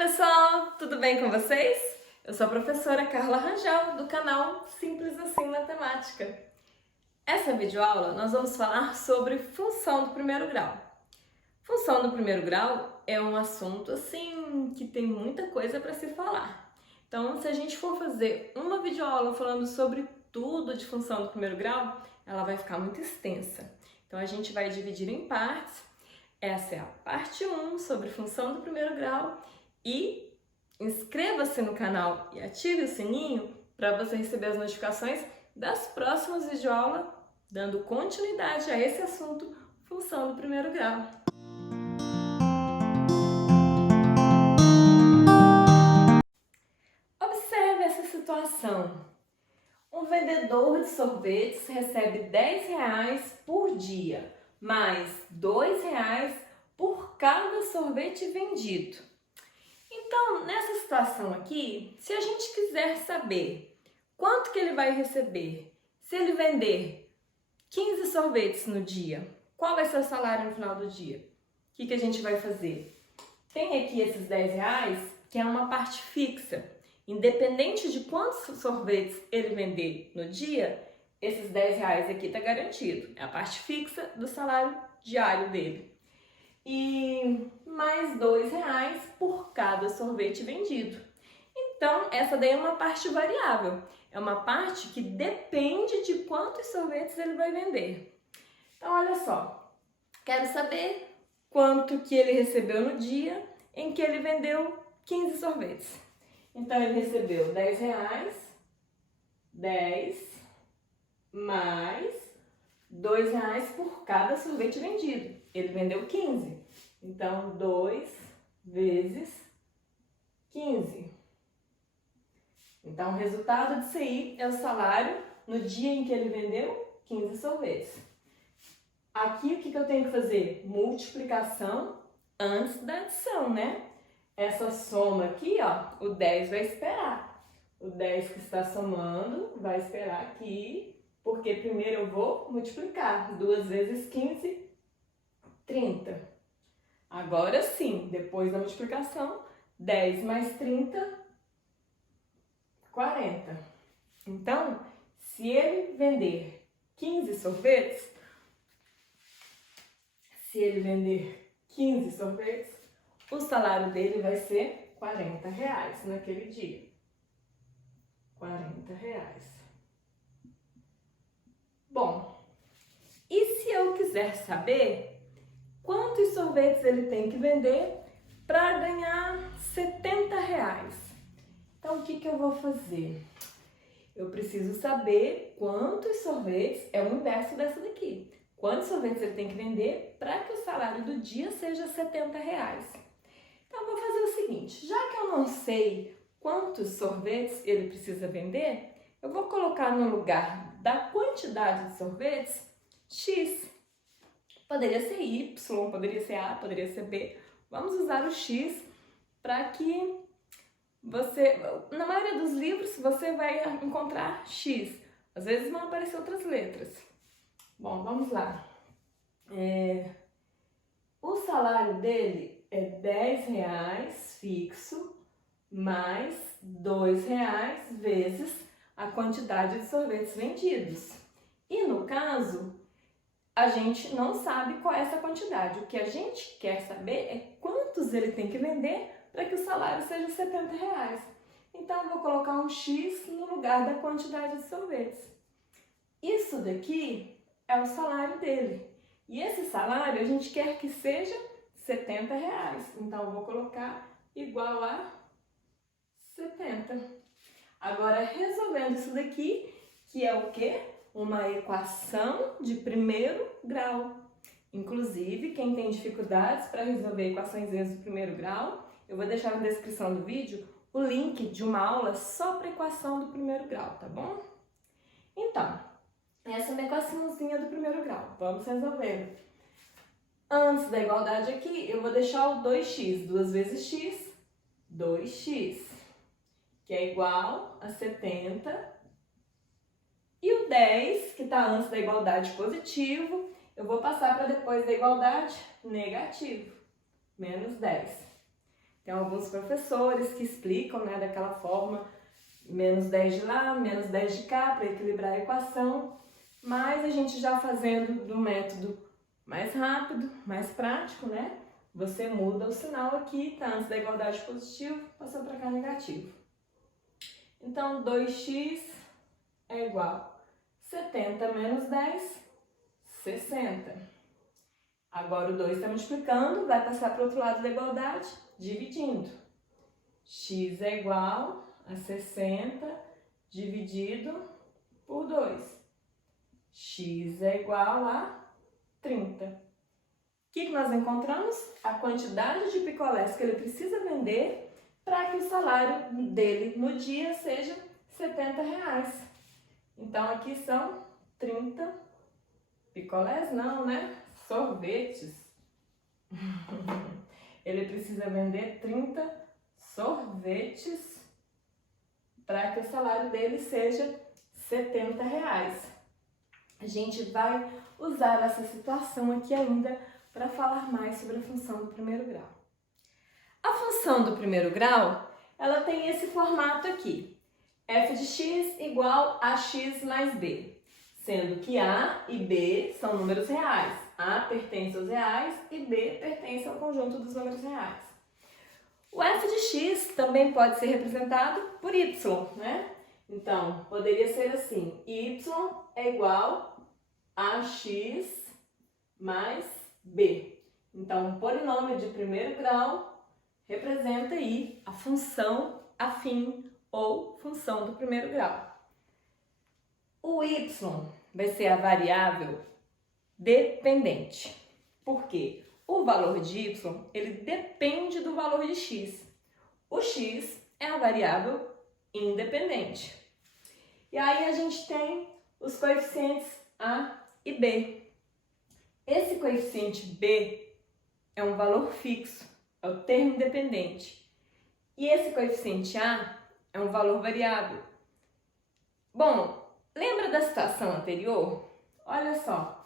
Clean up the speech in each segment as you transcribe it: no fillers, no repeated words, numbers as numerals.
pessoal, tudo bem com vocês? Eu sou a professora Carla Rangel, do canal Simples Assim Matemática. Essa videoaula nós vamos falar sobre função do primeiro grau. Função do primeiro grau é um assunto assim que tem muita coisa para se falar. Então, se a gente for fazer uma videoaula falando sobre tudo de função do primeiro grau, ela vai ficar muito extensa. Então, a gente vai dividir em partes. Essa é a parte 1 sobre função do primeiro grau e inscreva-se no canal e ative o sininho para você receber as notificações das próximas videoaulas, dando continuidade a esse assunto, função do primeiro grau. Observe essa situação. Um vendedor de sorvetes recebe R$10 por dia, mais R$2 por cada sorvete vendido. Então, nessa situação aqui, se a gente quiser saber quanto que ele vai receber se ele vender 15 sorvetes no dia, qual vai ser o salário no final do dia? O que a gente vai fazer? Tem aqui esses R$10, que é uma parte fixa. Independente de quantos sorvetes ele vender no dia, esses R$10 aqui está garantido. É a parte fixa do salário diário dele. E mais R$2 por cada sorvete vendido. Então, essa daí é uma parte variável. É uma parte que depende de quantos sorvetes ele vai vender. Então, olha só. Quero saber quanto que ele recebeu no dia em que ele vendeu 15 sorvetes. Então, ele recebeu R$10, 10 mais R$2 por cada sorvete vendido. Ele vendeu 15. Então, 2 vezes 15. Então, o resultado disso aí é o salário no dia em que ele vendeu 15 sorvetes. Aqui, o que eu tenho que fazer? Multiplicação antes da adição, né? Essa soma aqui, ó, o 10 vai esperar. O 10 que está somando vai esperar aqui, porque primeiro eu vou multiplicar. 2 vezes 15, 30. Agora sim, depois da multiplicação, 10 mais 30, 40. Então, se ele vender 15 sorvetes, o salário dele vai ser R$40 naquele dia. R$40. Bom, e se eu quiser saber quantos sorvetes ele tem que vender para ganhar R$70? Então, o que eu vou fazer? Eu preciso saber quantos sorvetes, é o inverso dessa daqui. Quantos sorvetes ele tem que vender para que o salário do dia seja R$70? Então, eu vou fazer o seguinte, já que eu não sei quantos sorvetes ele precisa vender, eu vou colocar no lugar da quantidade de sorvetes, X. Poderia ser Y, poderia ser A, poderia ser B. Vamos usar o X para que você... Na maioria dos livros, você vai encontrar X. Às vezes vão aparecer outras letras. Bom, vamos lá. O salário dele é R$10 fixo, mais R$2 vezes a quantidade de sorvetes vendidos. E no caso, a gente não sabe qual é essa quantidade. O que a gente quer saber é quantos ele tem que vender para que o salário seja R$70. Então, eu vou colocar um X no lugar da quantidade de sorvetes. Isso daqui é o salário dele. E esse salário a gente quer que seja R$70. Então, eu vou colocar igual a 70. Agora, resolvendo isso daqui, que é o quê? Uma equação de primeiro grau. Inclusive, quem tem dificuldades para resolver equações do primeiro grau, eu vou deixar na descrição do vídeo o link de uma aula só para equação do primeiro grau, tá bom? Então, essa é uma equaçãozinha do primeiro grau. Vamos resolver. Antes da igualdade aqui, eu vou deixar o 2x. 2 vezes x, 2x, que é igual a 70. E o 10, que está antes da igualdade positivo, eu vou passar para depois da igualdade negativo. Menos 10. Tem alguns professores que explicam, né, daquela forma, menos 10 de lá, menos 10 de cá, para equilibrar a equação. Mas a gente já fazendo do método mais rápido, mais prático, né? Você muda o sinal aqui, tá? Antes da igualdade positivo, passou para cá negativo. Então, 2x é igual a 70 menos 10, 60. Agora o 2 está multiplicando, vai passar para o outro lado da igualdade, dividindo. X é igual a 60 dividido por 2. X é igual a 30. O que nós encontramos? A quantidade de picolés que ele precisa vender para que o salário dele no dia seja R$70. Então, aqui são 30 picolés, não, né? Sorvetes. Ele precisa vender 30 sorvetes para que o salário dele seja R$70. A gente vai usar essa situação aqui ainda para falar mais sobre a função do primeiro grau. A função do primeiro grau, ela tem esse formato aqui. F de x igual a x mais b, sendo que a e b são números reais. A pertence aos reais e b pertence ao conjunto dos números reais. O f de x também pode ser representado por y, né? Então, poderia ser assim, y é igual a x mais b. Então, um polinômio de primeiro grau representa aí a função afim ou função do primeiro grau. O y vai ser a variável dependente. Por quê? O valor de y, ele depende do valor de x. O x é a variável independente. E aí a gente tem os coeficientes a e b. Esse coeficiente b é um valor fixo, é o termo independente. E esse coeficiente a é um valor variável. Bom, lembra da situação anterior? Olha só,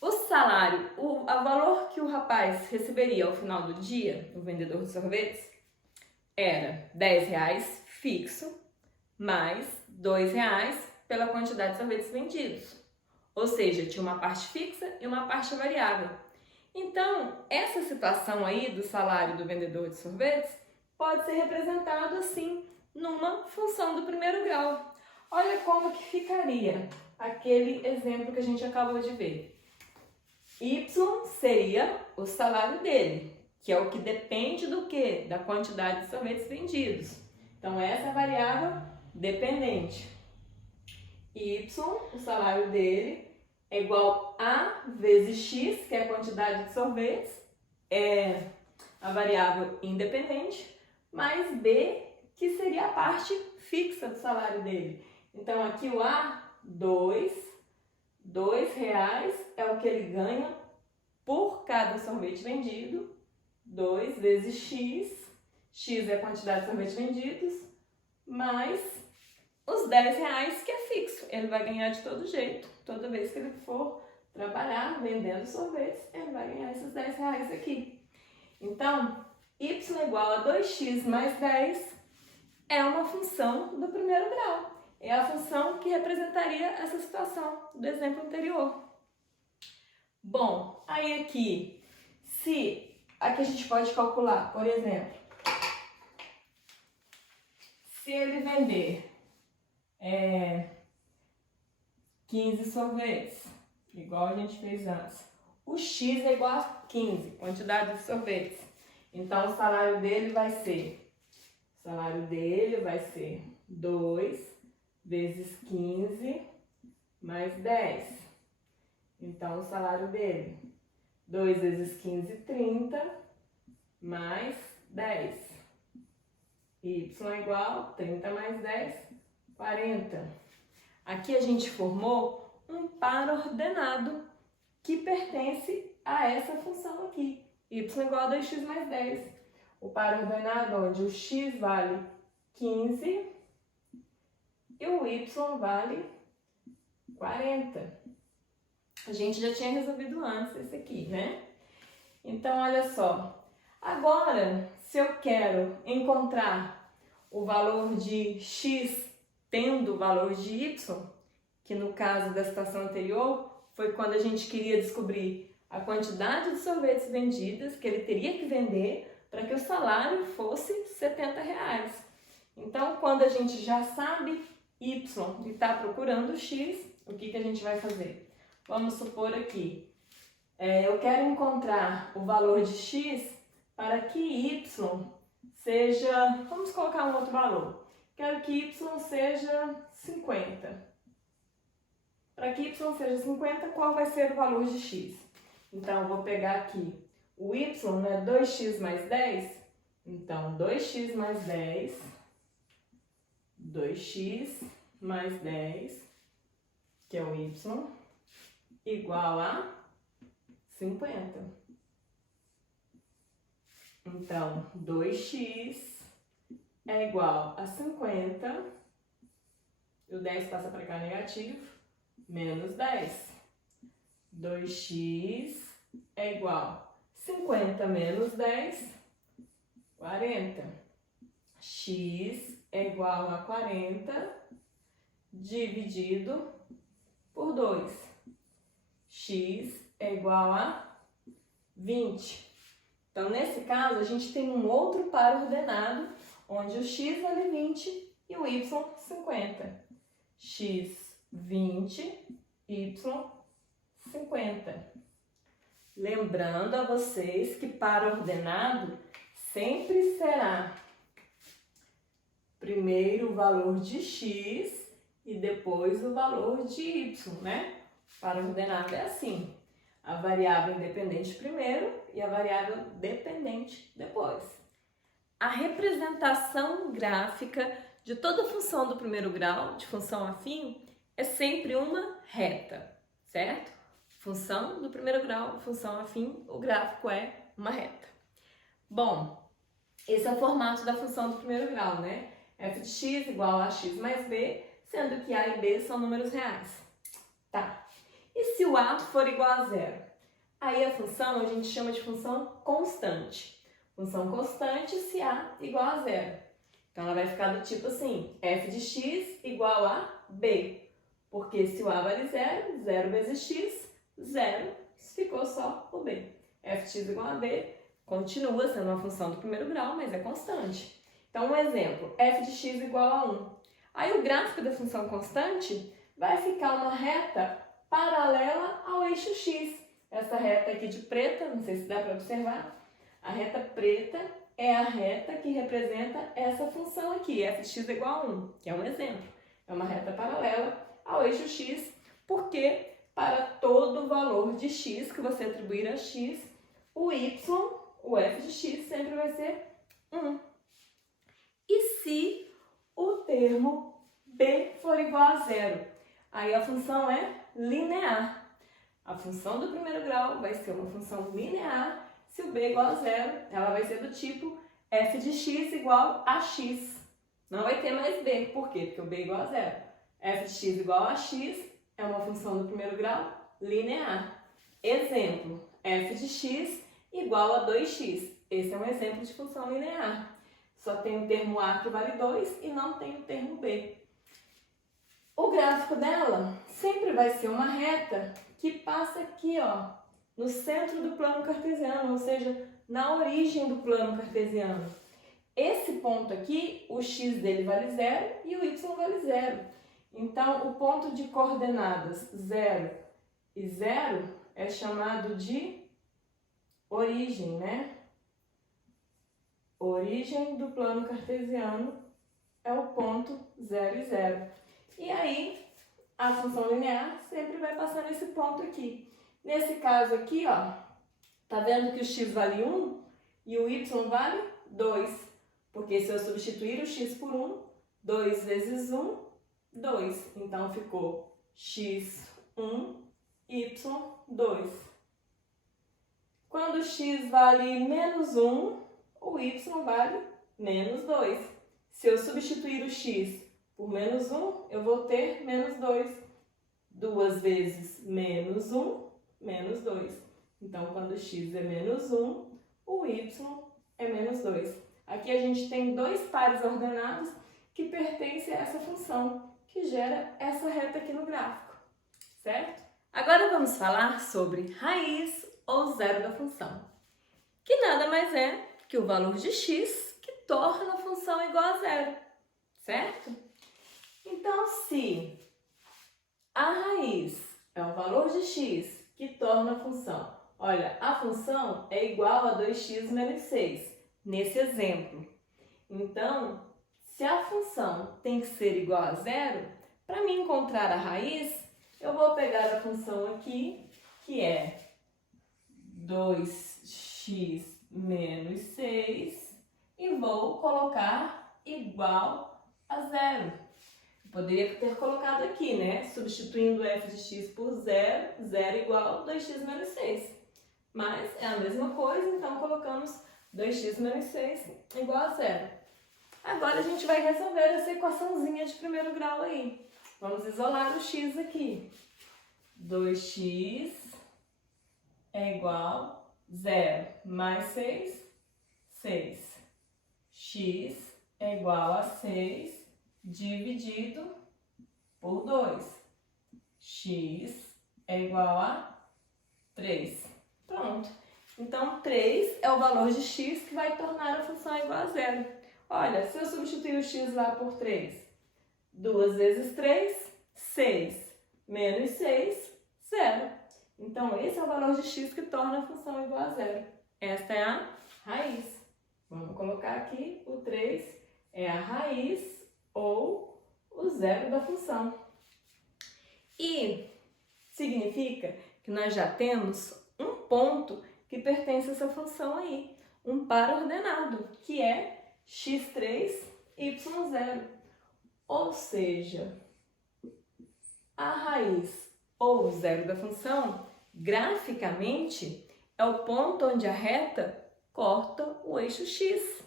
o salário, o valor que o rapaz receberia ao final do dia, o vendedor de sorvetes, era R$10 fixo, mais R$2 pela quantidade de sorvetes vendidos. Ou seja, tinha uma parte fixa e uma parte variável. Então, essa situação aí do salário do vendedor de sorvetes pode ser representado assim numa função do primeiro grau. Olha como que ficaria aquele exemplo que a gente acabou de ver. Y seria o salário dele, que é o que depende do quê? Da quantidade de sorvetes vendidos. Então, essa é a variável dependente. Y, o salário dele, é igual a vezes x, que é a quantidade de sorvetes, é a variável independente, mais b, que seria a parte fixa do salário dele. Então, aqui o a, R$2 é o que ele ganha por cada sorvete vendido. 2 vezes x é a quantidade de sorvetes vendidos, mais os R$10 que é fixo. Ele vai ganhar de todo jeito. Toda vez que ele for trabalhar vendendo sorvetes, ele vai ganhar esses R$10 aqui. Então, y igual a 2x mais 10 é uma função do primeiro grau. É a função que representaria essa situação do exemplo anterior. Bom, aí aqui, aqui a gente pode calcular, por exemplo, se ele vender 15 sorvetes, igual a gente fez antes, o x é igual a 15, quantidade de sorvetes. Então, o salário dele vai ser 2 vezes 15 mais 10. Então, o salário dele, 2 vezes 15, 30, mais 10. Y é igual a 30 mais 10, 40. Aqui a gente formou um par ordenado que pertence a essa função aqui. Y igual a 2x mais 10. O par ordenado onde o x vale 15 e o y vale 40. A gente já tinha resolvido antes esse aqui, né? Então, olha só. Agora, se eu quero encontrar o valor de x tendo o valor de y, que no caso da situação anterior foi quando a gente queria descobrir a quantidade de sorvetes vendidas que ele teria que vender para que o salário fosse R$70. Então, quando a gente já sabe y e está procurando x, o que a gente vai fazer? Vamos supor aqui, eu quero encontrar o valor de x para que y seja, vamos colocar um outro valor, quero que y seja 50. Para que y seja 50, qual vai ser o valor de x? Então, eu vou pegar aqui, o y é 2x mais 10, então 2x mais 10, 2x mais 10, que é o y, igual a 50. Então, 2x é igual a 50, e o 10 passa para cá negativo, menos 10. 2x é igual a 50 menos 10, 40. X é igual a 40 dividido por 2. X é igual a 20. Então, nesse caso, a gente tem um outro par ordenado, onde o x vale 20 e o y 50. X 20, y 50. Lembrando a vocês que par ordenado sempre será primeiro o valor de x e depois o valor de y, né? Par ordenado é assim. A variável independente primeiro e a variável dependente depois. A representação gráfica de toda função do primeiro grau, de função afim, é sempre uma reta, certo? Função do primeiro grau, função afim, o gráfico é uma reta. Bom, esse é o formato da função do primeiro grau, né? f de x igual a x mais b, sendo que a e b são números reais. Tá. E se o a for igual a zero? Aí a função a gente chama de função constante. Função constante se a igual a zero. Então ela vai ficar do tipo assim, f de x igual a b. Porque se o a vale zero, 0 vezes x, 0, ficou só o b. f de x igual a b continua sendo uma função do primeiro grau, mas é constante. Então um exemplo, f de x igual a 1. Aí o gráfico da função constante vai ficar uma reta paralela ao eixo x. Essa reta aqui de preta, não sei se dá para observar, a reta preta é a reta que representa essa função aqui, f de x igual a 1, que é um exemplo. É uma reta paralela ao eixo x, porque para todo valor de x que você atribuir a x, o y, o f de x, sempre vai ser 1. E se o termo b for igual a zero? Aí a função é linear. A função do primeiro grau vai ser uma função linear. Se o b é igual a zero, ela vai ser do tipo f de x igual a x. Não vai ter mais b. Por quê? Porque o b é igual a zero. F de x igual a x é uma função do primeiro grau linear. Exemplo, f de x igual a 2x. Esse é um exemplo de função linear. Só tem o termo a que vale 2 e não tem o termo b. O gráfico dela sempre vai ser uma reta que passa aqui, ó, no centro do plano cartesiano, ou seja, na origem do plano cartesiano. Esse ponto aqui, o x dele vale 0 e o y vale 0. Então, o ponto de coordenadas 0 e 0 é chamado de origem, né? Origem do plano cartesiano é o ponto 0 e 0. E aí, a função linear sempre vai passar nesse ponto aqui. Nesse caso aqui, ó, tá vendo que o x vale 1 e o y vale 2. Porque se eu substituir o x por 1, 2 vezes 1, 2. Então, ficou x1, y2. Quando x vale menos 1, o y vale menos 2. Se eu substituir o x por menos 1, eu vou ter menos 2. 2 vezes menos 1, menos 2. Então, quando x é menos 1, o y é menos 2. Aqui a gente tem dois pares ordenados que pertencem a essa função, que gera essa reta aqui no gráfico, certo? Agora vamos falar sobre raiz ou zero da função, que nada mais é que o valor de x que torna a função igual a zero, certo? Então, se a raiz é o valor de x que torna a função, olha, a função é igual a 2x menos 6, nesse exemplo. Então, se a função tem que ser igual a zero, para mim encontrar a raiz, eu vou pegar a função aqui, que é 2x menos 6, e vou colocar igual a zero. Eu poderia ter colocado aqui, né? Substituindo f de x por zero, zero igual a 2x menos 6. Mas é a mesma coisa, então colocamos 2x menos 6 igual a zero. Agora a gente vai resolver essa equaçãozinha de primeiro grau aí. Vamos isolar o x aqui. 2x é igual a 0 mais 6, 6. X é igual a 6 dividido por 2. X é igual a 3. Pronto. Então, 3 é o valor de x que vai tornar a função igual a zero. Olha, se eu substituir o x lá por 3, 2 vezes 3, 6. Menos 6, 0. Então, esse é o valor de x que torna a função igual a zero. Esta é a raiz. Vamos colocar aqui o 3 é a raiz ou o zero da função. E significa que nós já temos um ponto que pertence a essa função aí, um par ordenado, que é x3, y0. Ou seja, a raiz ou o zero da função, graficamente, é o ponto onde a reta corta o eixo x.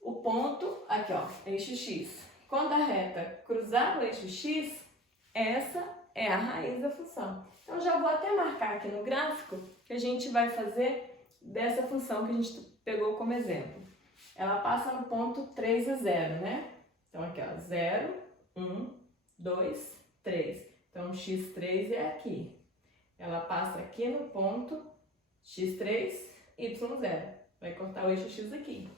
O ponto, aqui ó, eixo x. Quando a reta cruzar o eixo x, essa é a raiz da função. Então, já vou até marcar aqui no gráfico que a gente vai fazer dessa função que a gente pegou como exemplo. Ela passa no ponto 3 a 0, né? Então, aqui ó, 0, 1, 2, 3. Então, x3 é aqui. Ela passa aqui no ponto x3, y0. Vai cortar o eixo x aqui.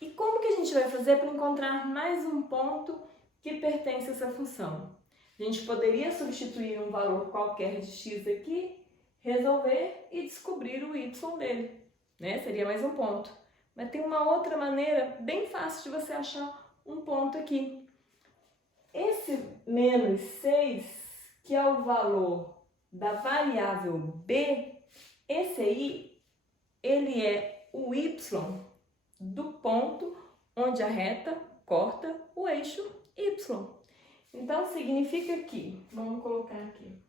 E como que a gente vai fazer para encontrar mais um ponto que pertence a essa função? A gente poderia substituir um valor qualquer de x aqui, resolver e descobrir o y dele, né? Seria mais um ponto. Mas tem uma outra maneira bem fácil de você achar um ponto aqui. Esse menos 6, que é o valor da variável b, esse aí, ele é o y do ponto onde a reta corta o eixo y. Então, significa que, vamos colocar aqui,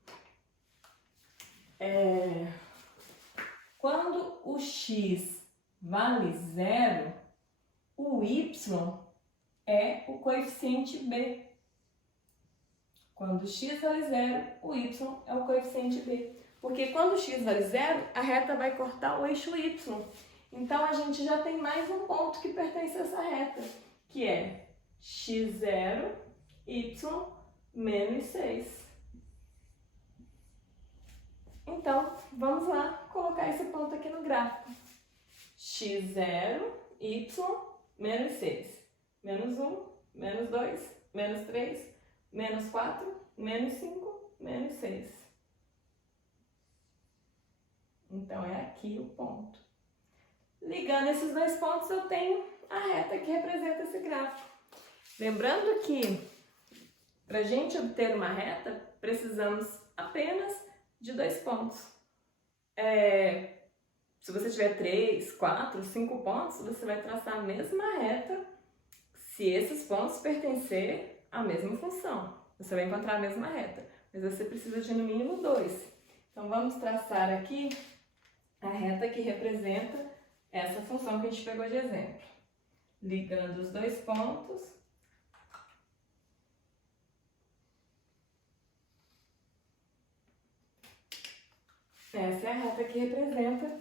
quando o x vale 0, o y é o coeficiente b. Quando x vale 0, o y é o coeficiente b. Porque quando x vale 0, a reta vai cortar o eixo y. Então, a gente já tem mais um ponto que pertence a essa reta, que é x0, y menos 6. Então, vamos lá colocar esse ponto aqui no gráfico. x0, y menos 6. Menos 1, menos 2, menos 3, menos 4, menos 5, menos 6. Então, é aqui o ponto. Ligando esses dois pontos, eu tenho a reta que representa esse gráfico. Lembrando que, para a gente obter uma reta, precisamos apenas de 2 pontos. Se você tiver 3, 4, 5 pontos, você vai traçar a mesma reta se esses pontos pertencerem à mesma função. Você vai encontrar a mesma reta, mas você precisa de no mínimo 2. Então, vamos traçar aqui a reta que representa essa função que a gente pegou de exemplo. Ligando os dois pontos. Essa é a reta que representa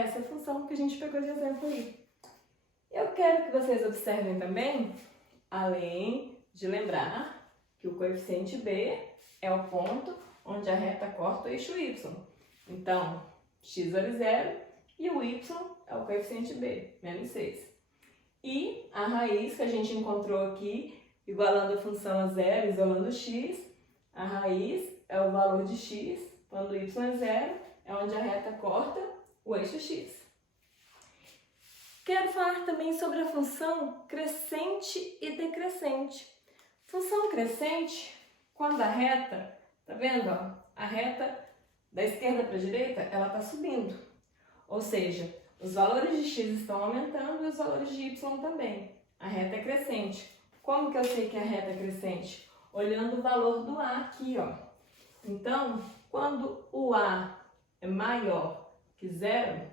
essa função que a gente pegou de exemplo aí. Eu quero que vocês observem também, além de lembrar que o coeficiente b é o ponto onde a reta corta o eixo y. Então, x vale 0 e o y é o coeficiente b, menos 6. E a raiz que a gente encontrou aqui, igualando a função a zero, isolando x, a raiz é o valor de x, quando y é 0, é onde a reta corta o eixo x. Quero falar também sobre a função crescente e decrescente. Função crescente, quando a reta, tá vendo? Ó, a reta da esquerda para a direita, ela está subindo. Ou seja, os valores de x estão aumentando e os valores de y também. A reta é crescente. Como que eu sei que a reta é crescente? Olhando o valor do a aqui, ó. Então, quando o a é maior que 0,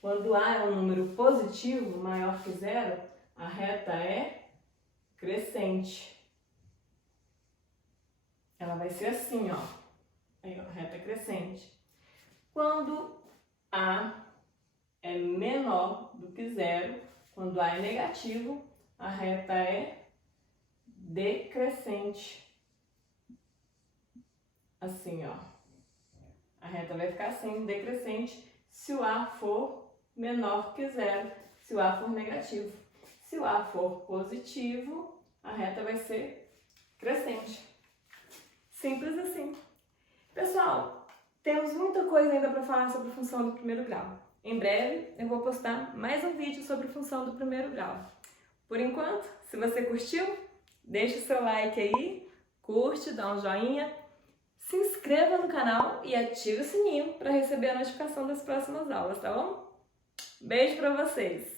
quando a é um número positivo, maior que 0, a reta é crescente. Ela vai ser assim, ó. Aí, ó, reta crescente. Quando a é menor do que 0, quando a é negativo, a reta é decrescente. Assim, ó. A reta vai ficar assim, decrescente, se o a for menor que 0, se o a for negativo. Se o a for positivo, a reta vai ser crescente. Simples assim. Pessoal, temos muita coisa ainda para falar sobre função do primeiro grau. Em breve eu vou postar mais um vídeo sobre função do primeiro grau. Por enquanto, se você curtiu, deixa o seu like aí, curte, dá um joinha, se inscreva no canal e ative o sininho para receber a notificação das próximas aulas, tá bom? Beijo para vocês!